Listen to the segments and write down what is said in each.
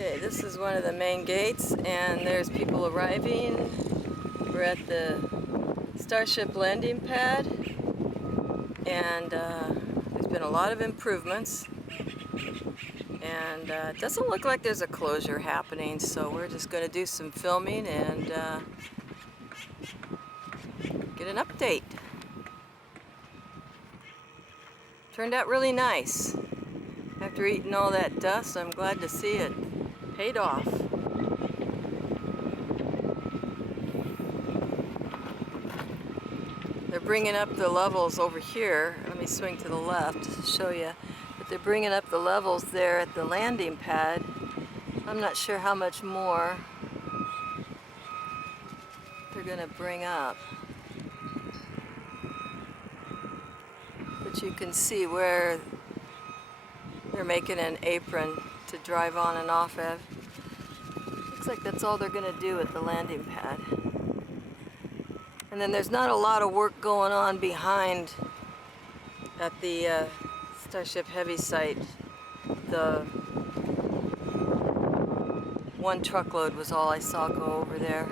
Okay, this is one of the main gates, and there's people arriving. We're at the Starship landing pad, and there's been a lot of improvements, and it doesn't look like there's a closure happening, so we're just going to do some filming and get an update. Turned out really nice. After eating all that dust, I'm glad to see it paid off. They're bringing up the levels over here. Let me swing to the left to show you. But they're bringing up the levels there at the landing pad. I'm not sure how much more they're going to bring up. But you can see where they're making an apron to drive on and off of. Looks like that's all they're going to do at the landing pad. And then there's not a lot of work going on behind at the Starship Heavy site. The one truckload was all I saw go over there.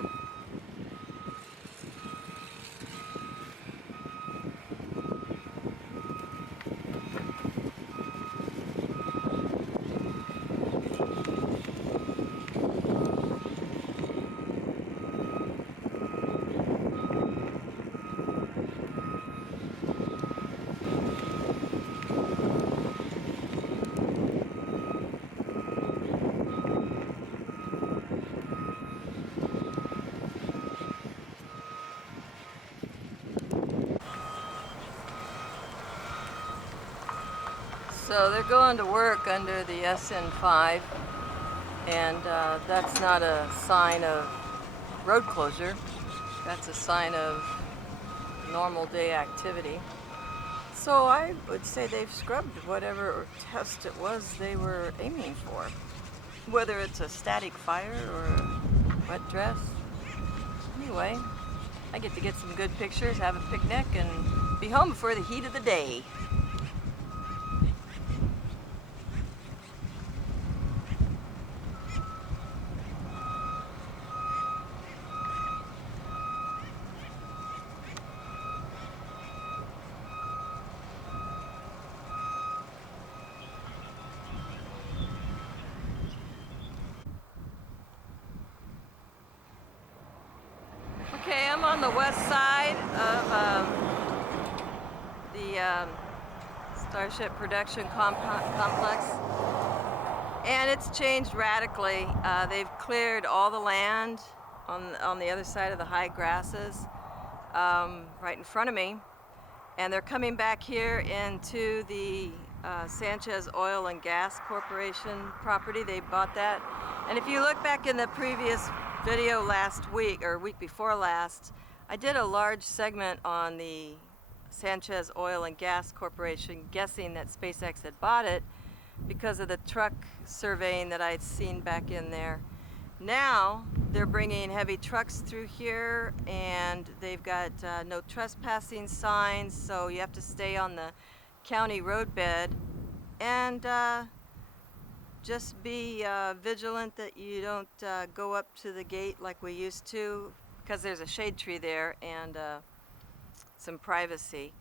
So they're going to work under the SN5, and that's not a sign of road closure. That's a sign of normal day activity. So I would say they've scrubbed whatever test it was they were aiming for. Whether it's a static fire or a wet dress. Anyway, I get to get some good pictures, have a picnic, and be home before the heat of the day. Okay, I'm on the west side of the Starship production complex, and it's changed radically. They've cleared all the land on the other side of the high grasses right in front of me, and they're coming back here into the Sanchez Oil and Gas Corporation property. They bought that, and if you look back in the previous video last week or week before last, I did a large segment on the Sanchez Oil and Gas Corporation, guessing that SpaceX had bought it because of the truck surveying that I'd seen back in there. Now they're bringing heavy trucks through here, and they've got no trespassing signs, so you have to stay on the county roadbed, and just be vigilant that you don't go up to the gate like we used to, because there's a shade tree there and some privacy.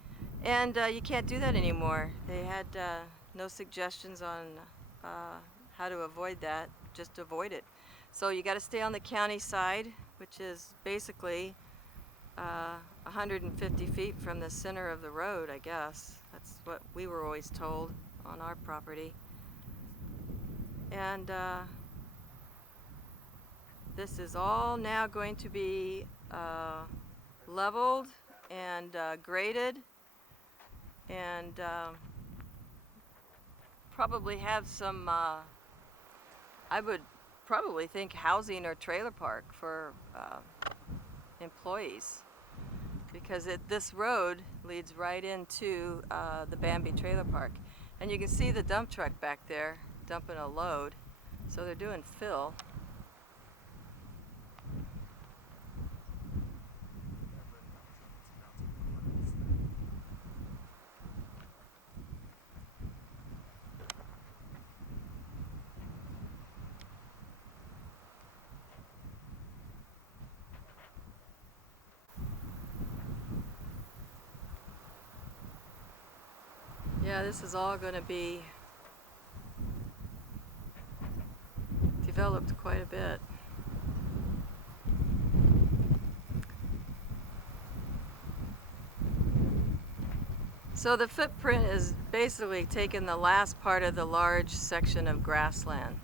And you can't do that anymore. They had no suggestions on how to avoid that. Just avoid it. So you got to stay on the county side, which is basically 150 feet from the center of the road, I guess. That's what we were always told on our property. And this is all now going to be leveled and graded, and probably have some, I would probably think, housing or trailer park for employees, because this road leads right into the Bambi trailer park, and you can see the dump truck back there dumping a load. So they're doing fill. Yeah, this is all going to be developed quite a bit. So the footprint is basically taking the last part of the large section of grassland.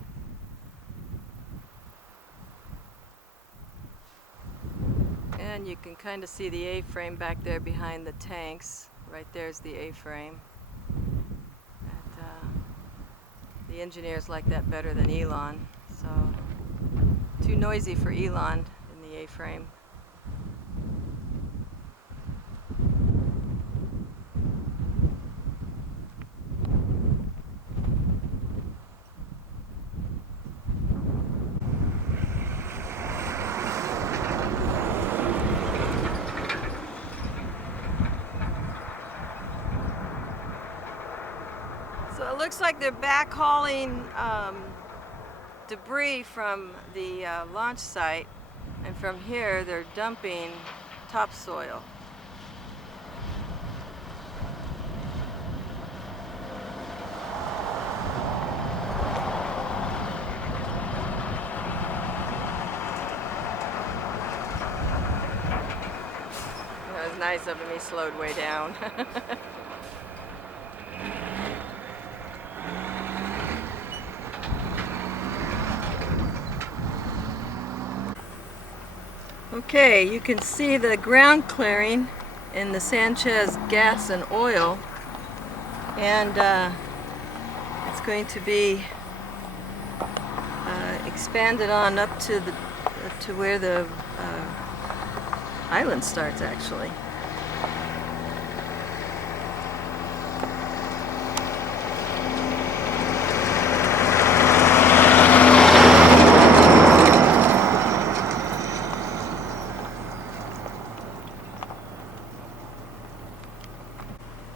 And you can kind of see the A-frame back there behind the tanks. Right there's the A-frame. The engineers like that better than Elon, so too noisy for Elon in the A-frame. So it looks like they're backhauling debris from the launch site, and from here they're dumping topsoil. It was nice of him, he slowed way down. Okay, you can see the ground clearing in the Sanchez gas and oil, and it's going to be expanded on up to where the island starts, actually.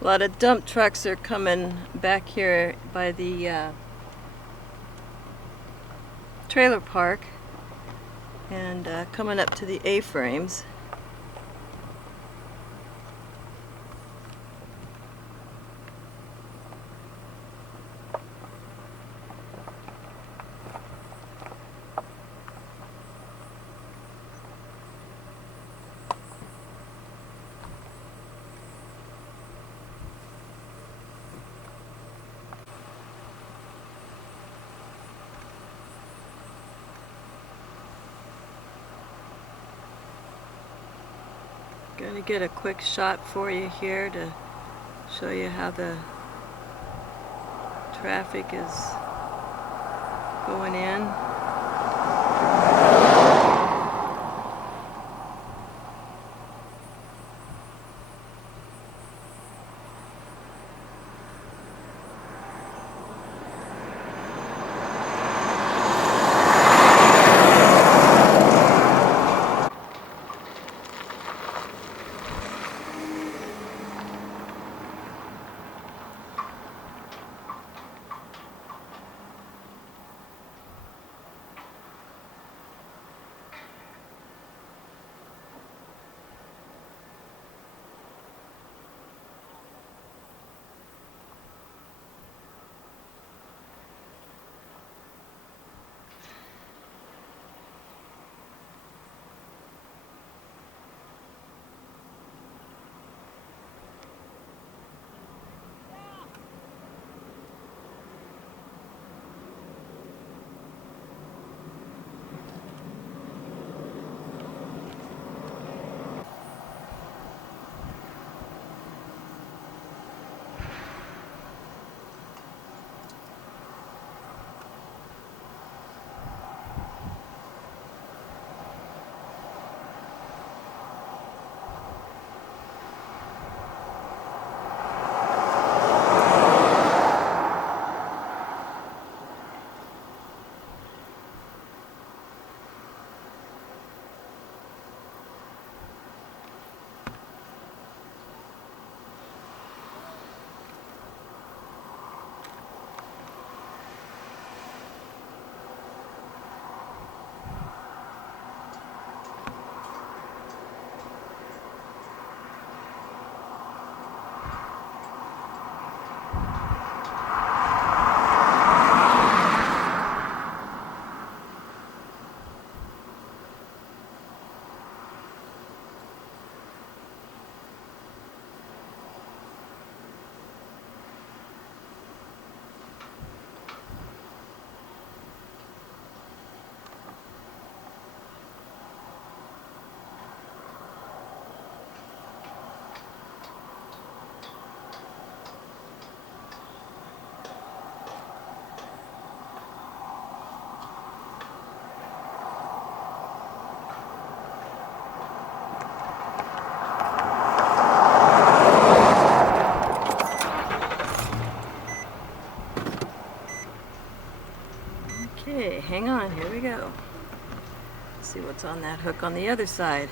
A lot of dump trucks are coming back here by the trailer park and coming up to the A-frames. Gonna get a quick shot for you here to show you how the traffic is going in. what's on that hook on the other side.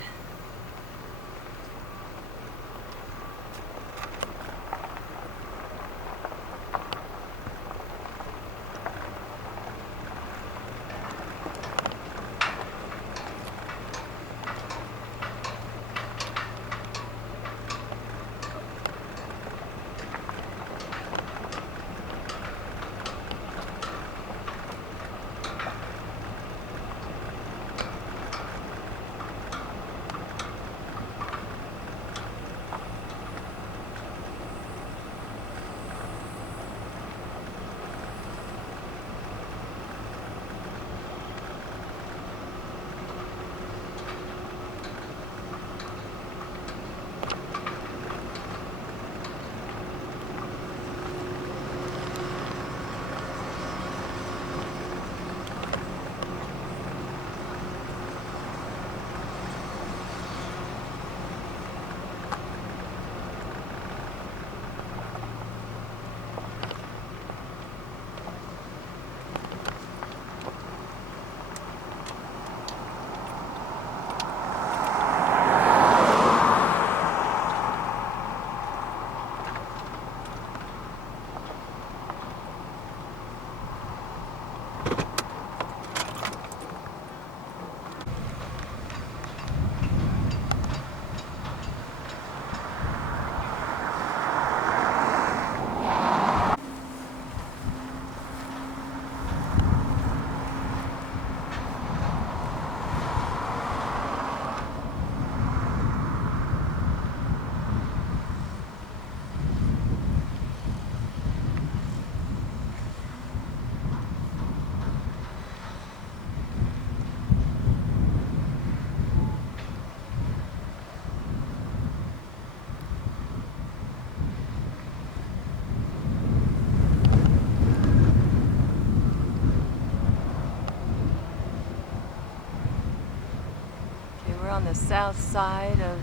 We're on the south side of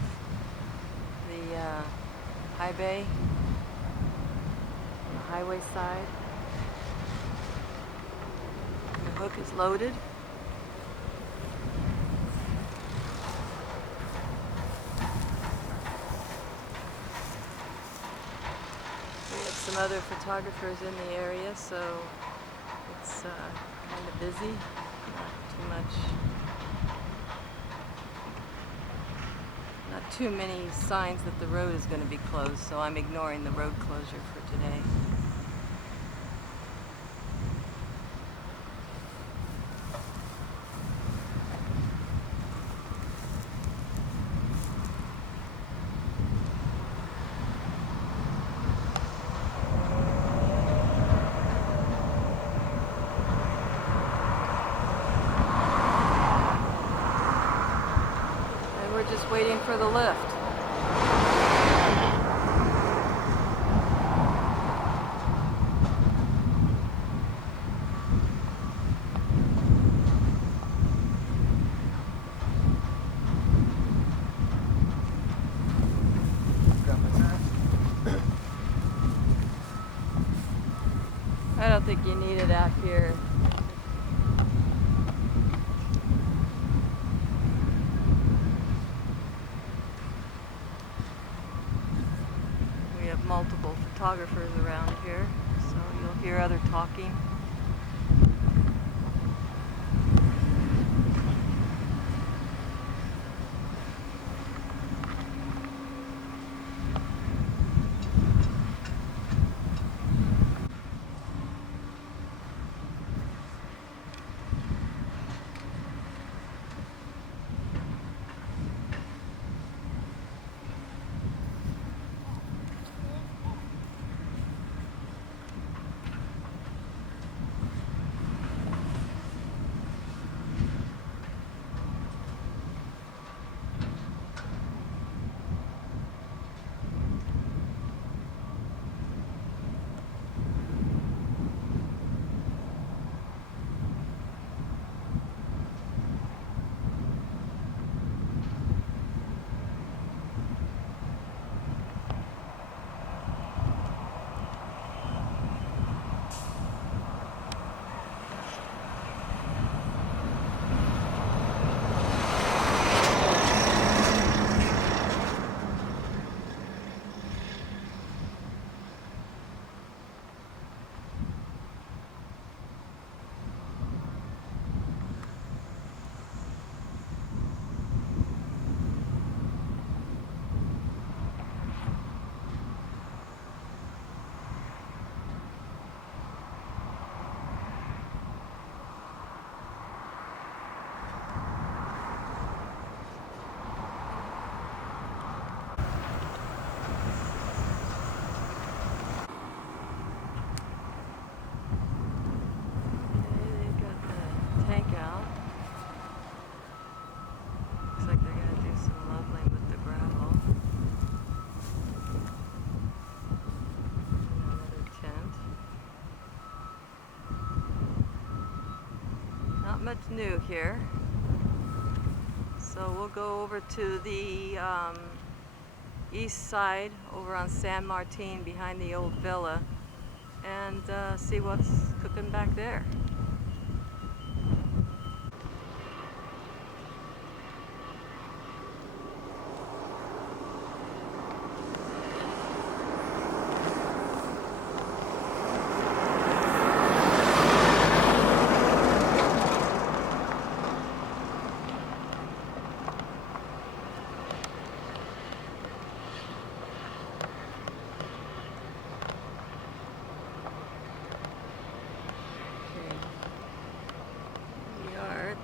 the high bay, on the highway side. The hook is loaded. We have some other photographers in the area, so it's kind of busy, not too much. Not too many signs that the road is going to be closed, so I'm ignoring the road closure for today. And we're just waiting for the lift. I don't think you need it out here. We have multiple photographers around here, so you'll hear other talking. what's new here. So we'll go over to the east side, over on San Martin behind the old villa, and see what's cooking back there.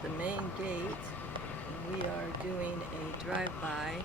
The main gate, and we are doing a drive-by.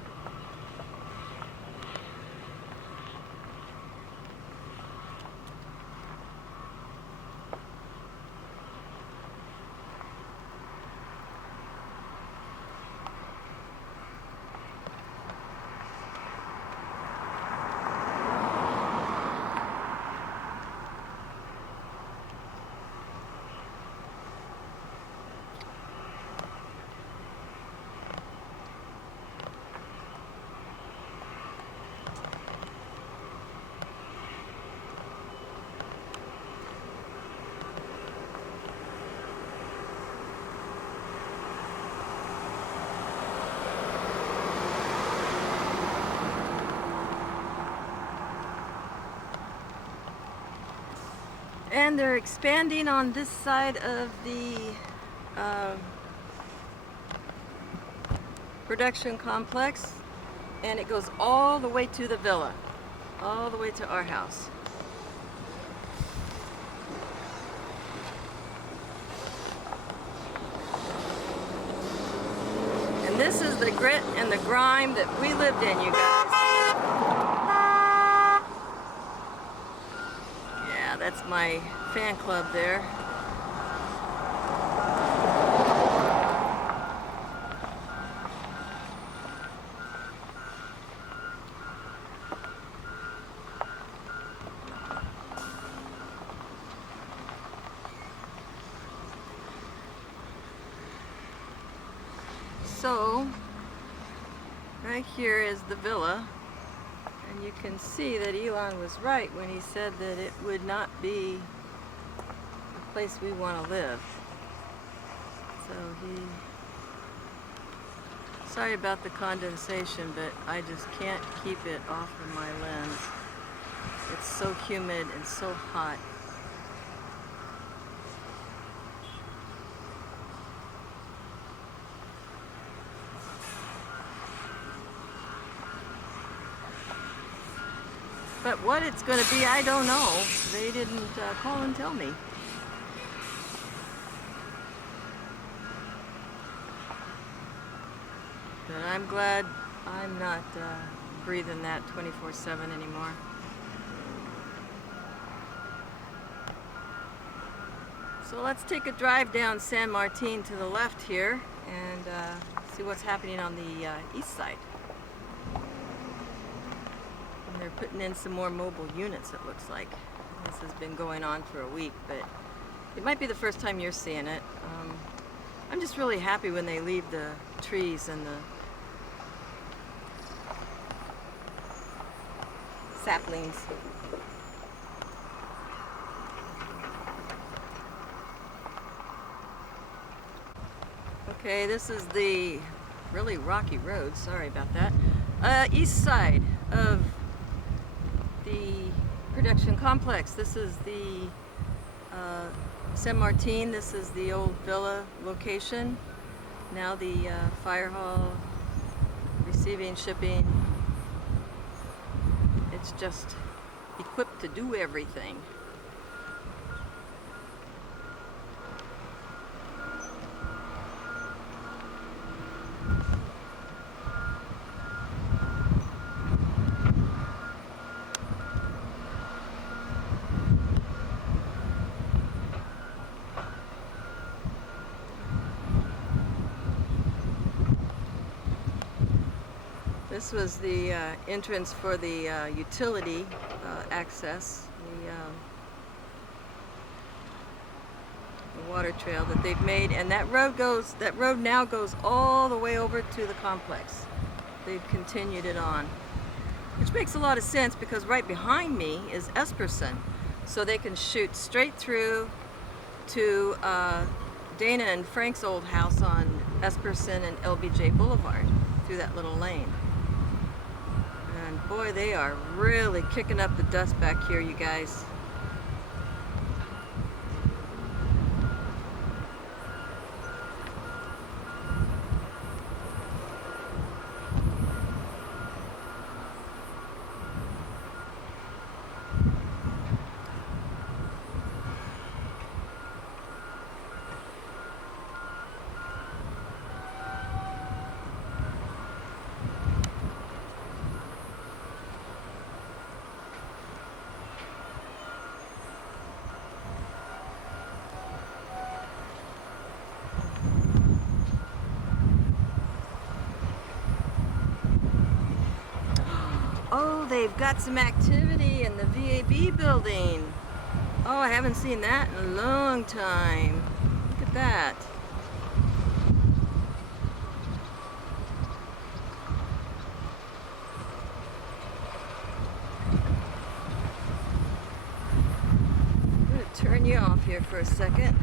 And they're expanding on this side of the production complex, and it goes all the way to the villa, all the way to our house. And this is the grit and the grime that we lived in, you guys. That's my fan club there. So, right here is the villa. And you can see that Elon was right when he said that it would not be a place we want to live. So sorry about the condensation, but I just can't keep it off of my lens. It's so humid and so hot. But what it's going to be, I don't know. They didn't call and tell me. But I'm glad I'm not breathing that 24/7 anymore. So let's take a drive down San Martin to the left here and see what's happening on the east side. They're putting in some more mobile units, it looks like. This has been going on for a week, but it might be the first time you're seeing it. I'm just really happy when they leave the trees and the saplings. Okay, this is the really rocky road, sorry about that. East side of the production complex. This is the San Martin. This is the old villa location. Now the fire hall, receiving, shipping. It's just equipped to do everything. This was the entrance for the utility the water trail that they've made, and that road now goes all the way over to the complex. They've continued it on, which makes a lot of sense because right behind me is Esperson, so they can shoot straight through to Dana and Frank's old house on Esperson and LBJ Boulevard through that little lane. And boy, they are really kicking up the dust back here, you guys. Oh, they've got some activity in the VAB building. Oh, I haven't seen that in a long time. Look at that. I'm going to turn you off here for a second.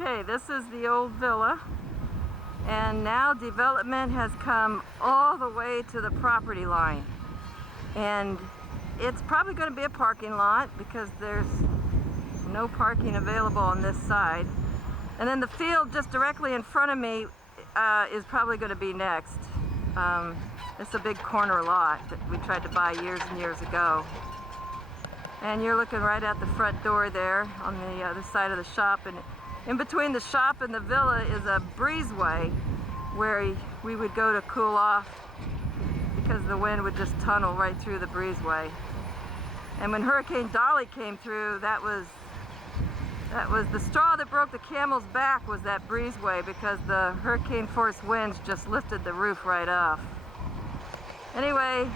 Okay, this is the old villa, and now development has come all the way to the property line, and it's probably going to be a parking lot because there's no parking available on this side, and then the field just directly in front of me is probably going to be next. It's a big corner lot that we tried to buy years and years ago, and you're looking right at the front door there on the other side of the shop, and in between the shop and the villa is a breezeway where we would go to cool off because the wind would just tunnel right through the breezeway. And when Hurricane Dolly came through, that was the straw that broke the camel's back, was that breezeway, because the hurricane force winds just lifted the roof right off. Anyway,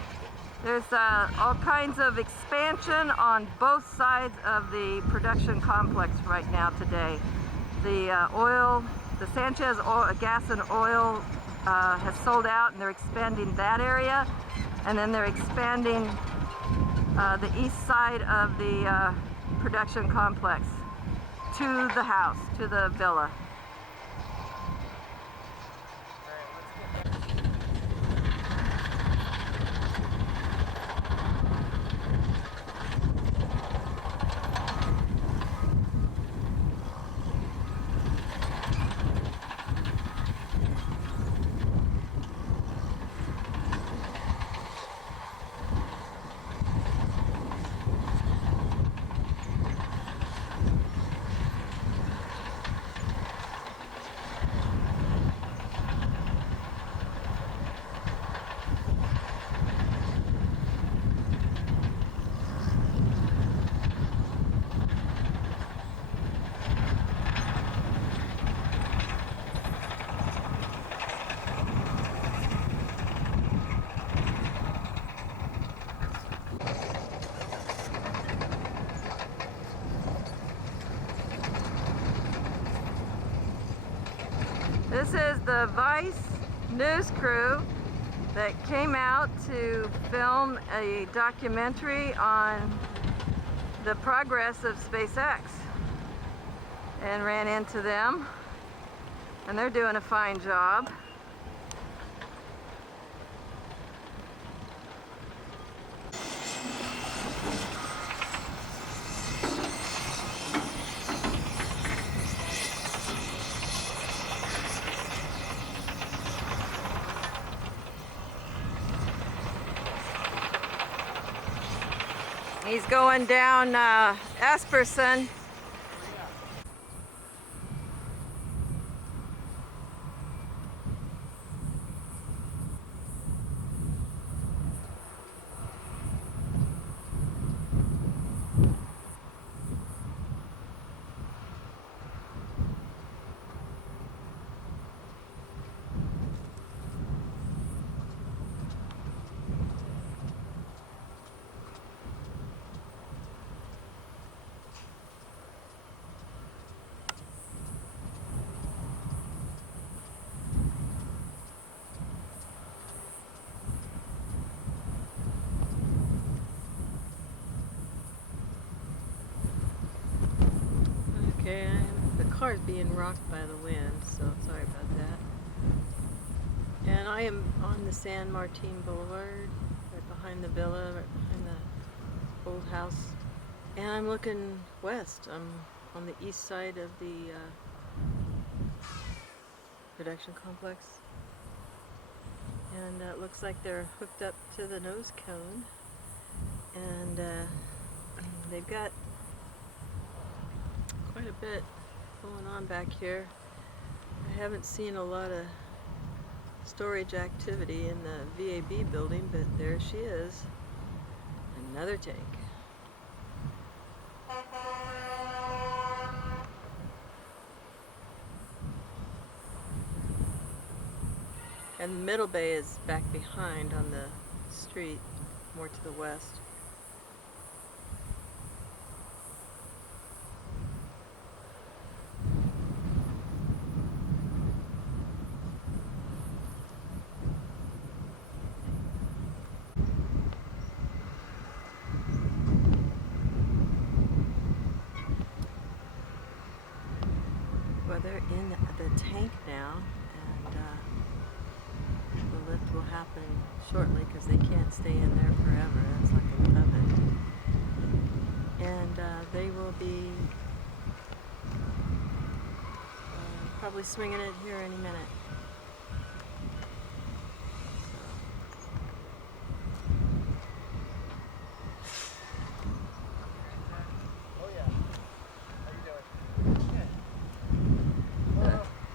there's all kinds of expansion on both sides of the production complex right now today. The Sanchez gas and oil has sold out, and they're expanding that area, and then they're expanding the east side of the production complex to the house, to the villa. This is the Vice news crew that came out to film a documentary on the progress of SpaceX, and ran into them, and they're doing a fine job. He's going down Esperson car is being rocked by the wind, so sorry about that. And I am on the San Martin Boulevard, right behind the villa, right behind the old house. And I'm looking west. I'm on the east side of the production complex. And it looks like they're hooked up to the nose cone. And they've got quite a bit going on back here. I haven't seen a lot of storage activity in the VAB building, but there she is. Another tank. And the middle bay is back behind on the street, more to the west. Well, they're in the tank now, and the lift will happen shortly because they can't stay in there forever. It's like an oven. And they will be probably swinging it here any minute.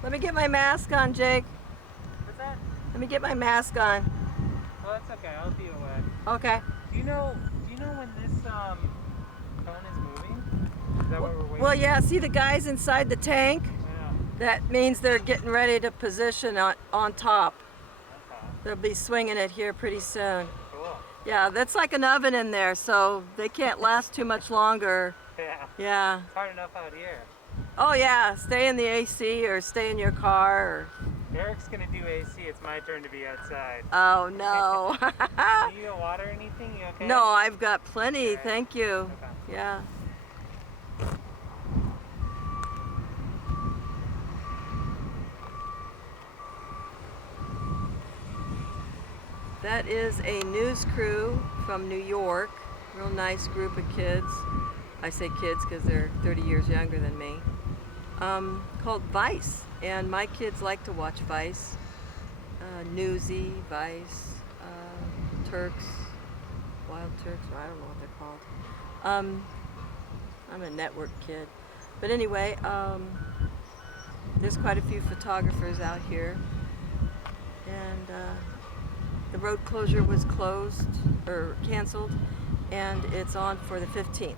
Let me get my mask on, Jake. What's that? Let me get my mask on. Oh, that's okay. I'll be away. Okay. Do you know when this cone is moving? Is that what we're waiting? Well, yeah. See the guys inside the tank? Yeah. That means they're getting ready to position on top. Okay. They'll be swinging it here pretty soon. Cool. Yeah, that's like an oven in there, so they can't last too much longer. Yeah. Yeah. It's hard enough out here. Oh yeah, stay in the AC or stay in your car. Or... Eric's gonna do AC. It's my turn to be outside. Oh no. Do you need water or anything? You okay? No, I've got plenty. Right. Thank you. Okay. Yeah. That is a news crew from New York. Real nice group of kids. I say kids because they're 30 years younger than me. Called Vice. And my kids like to watch Vice. Newsy, Vice, Turks, Wild Turks, or I don't know what they're called. I'm a network kid. But anyway, there's quite a few photographers out here. And the road closure was closed, or canceled, and it's on for the 15th.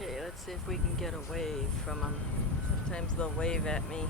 Okay, let's see if we can get a wave from them. Sometimes they'll wave at me.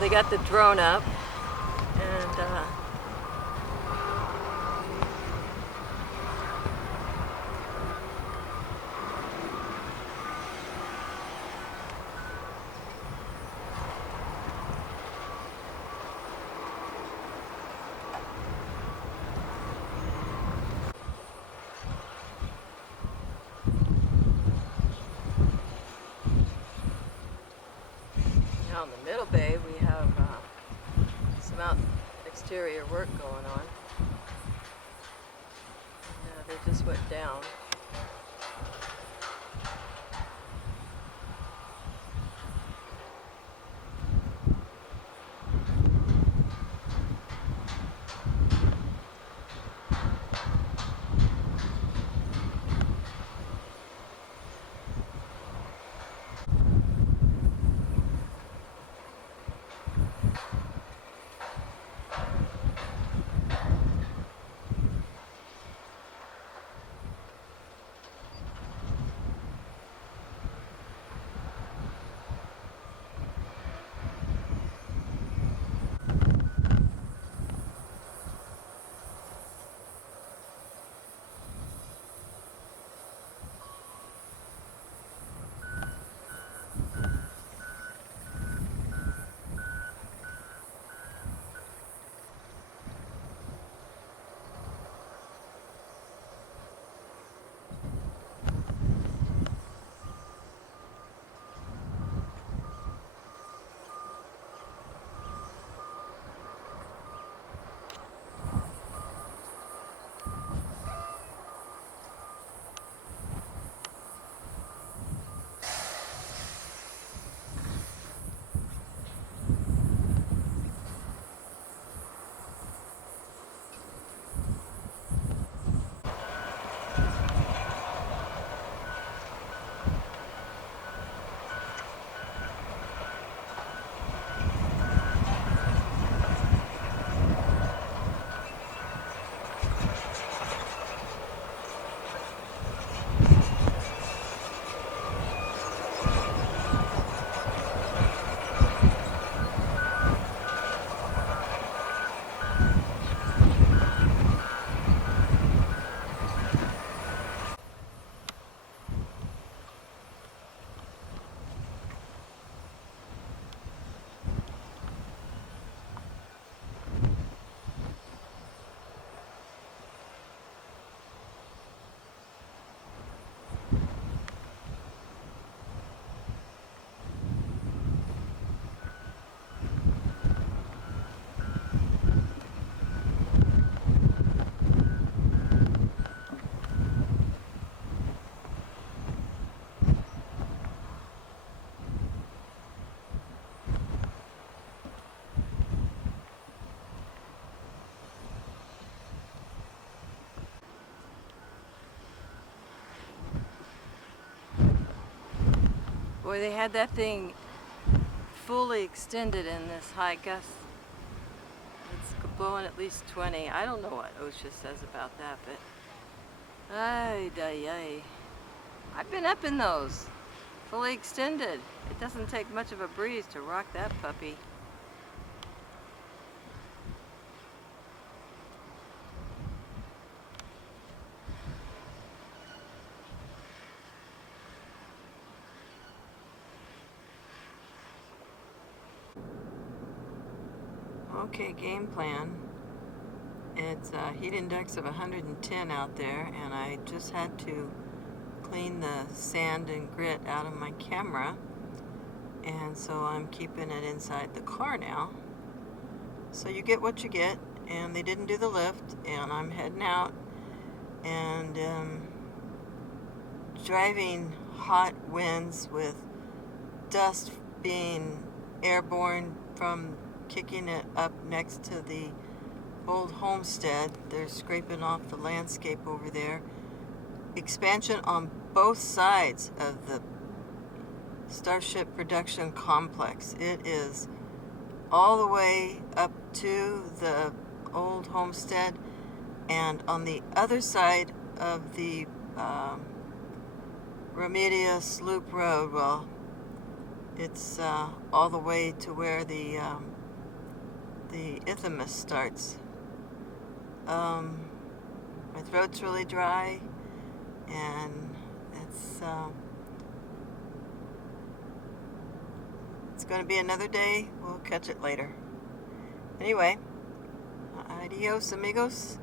they got the drone up, and now in the middle bay we have some exterior work going on. They just went down. Boy, they had that thing fully extended in this high gust. It's blowing at least 20. I don't know what OSHA says about that, but ay. I've been up in those, fully extended. It doesn't take much of a breeze to rock that puppy. Okay, game plan. It's a heat index of 110 out there, and I just had to clean the sand and grit out of my camera, and so I'm keeping it inside the car now. So you get what you get, and they didn't do the lift, and I'm heading out, and driving hot winds with dust being airborne from kicking it up next to the old homestead. They're scraping off the landscape over there. Expansion on both sides of the Starship production complex. It is all the way up to the old homestead, and on the other side of the Remedios Loop Road, well, It's all the way to where the isthmus starts. My throat's really dry, and it's going to be another day. We'll catch it later. Anyway, adios amigos.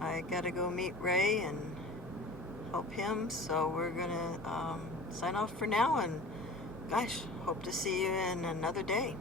I gotta go meet Ray and help him, so we're gonna sign off for now, and gosh, hope to see you in another day.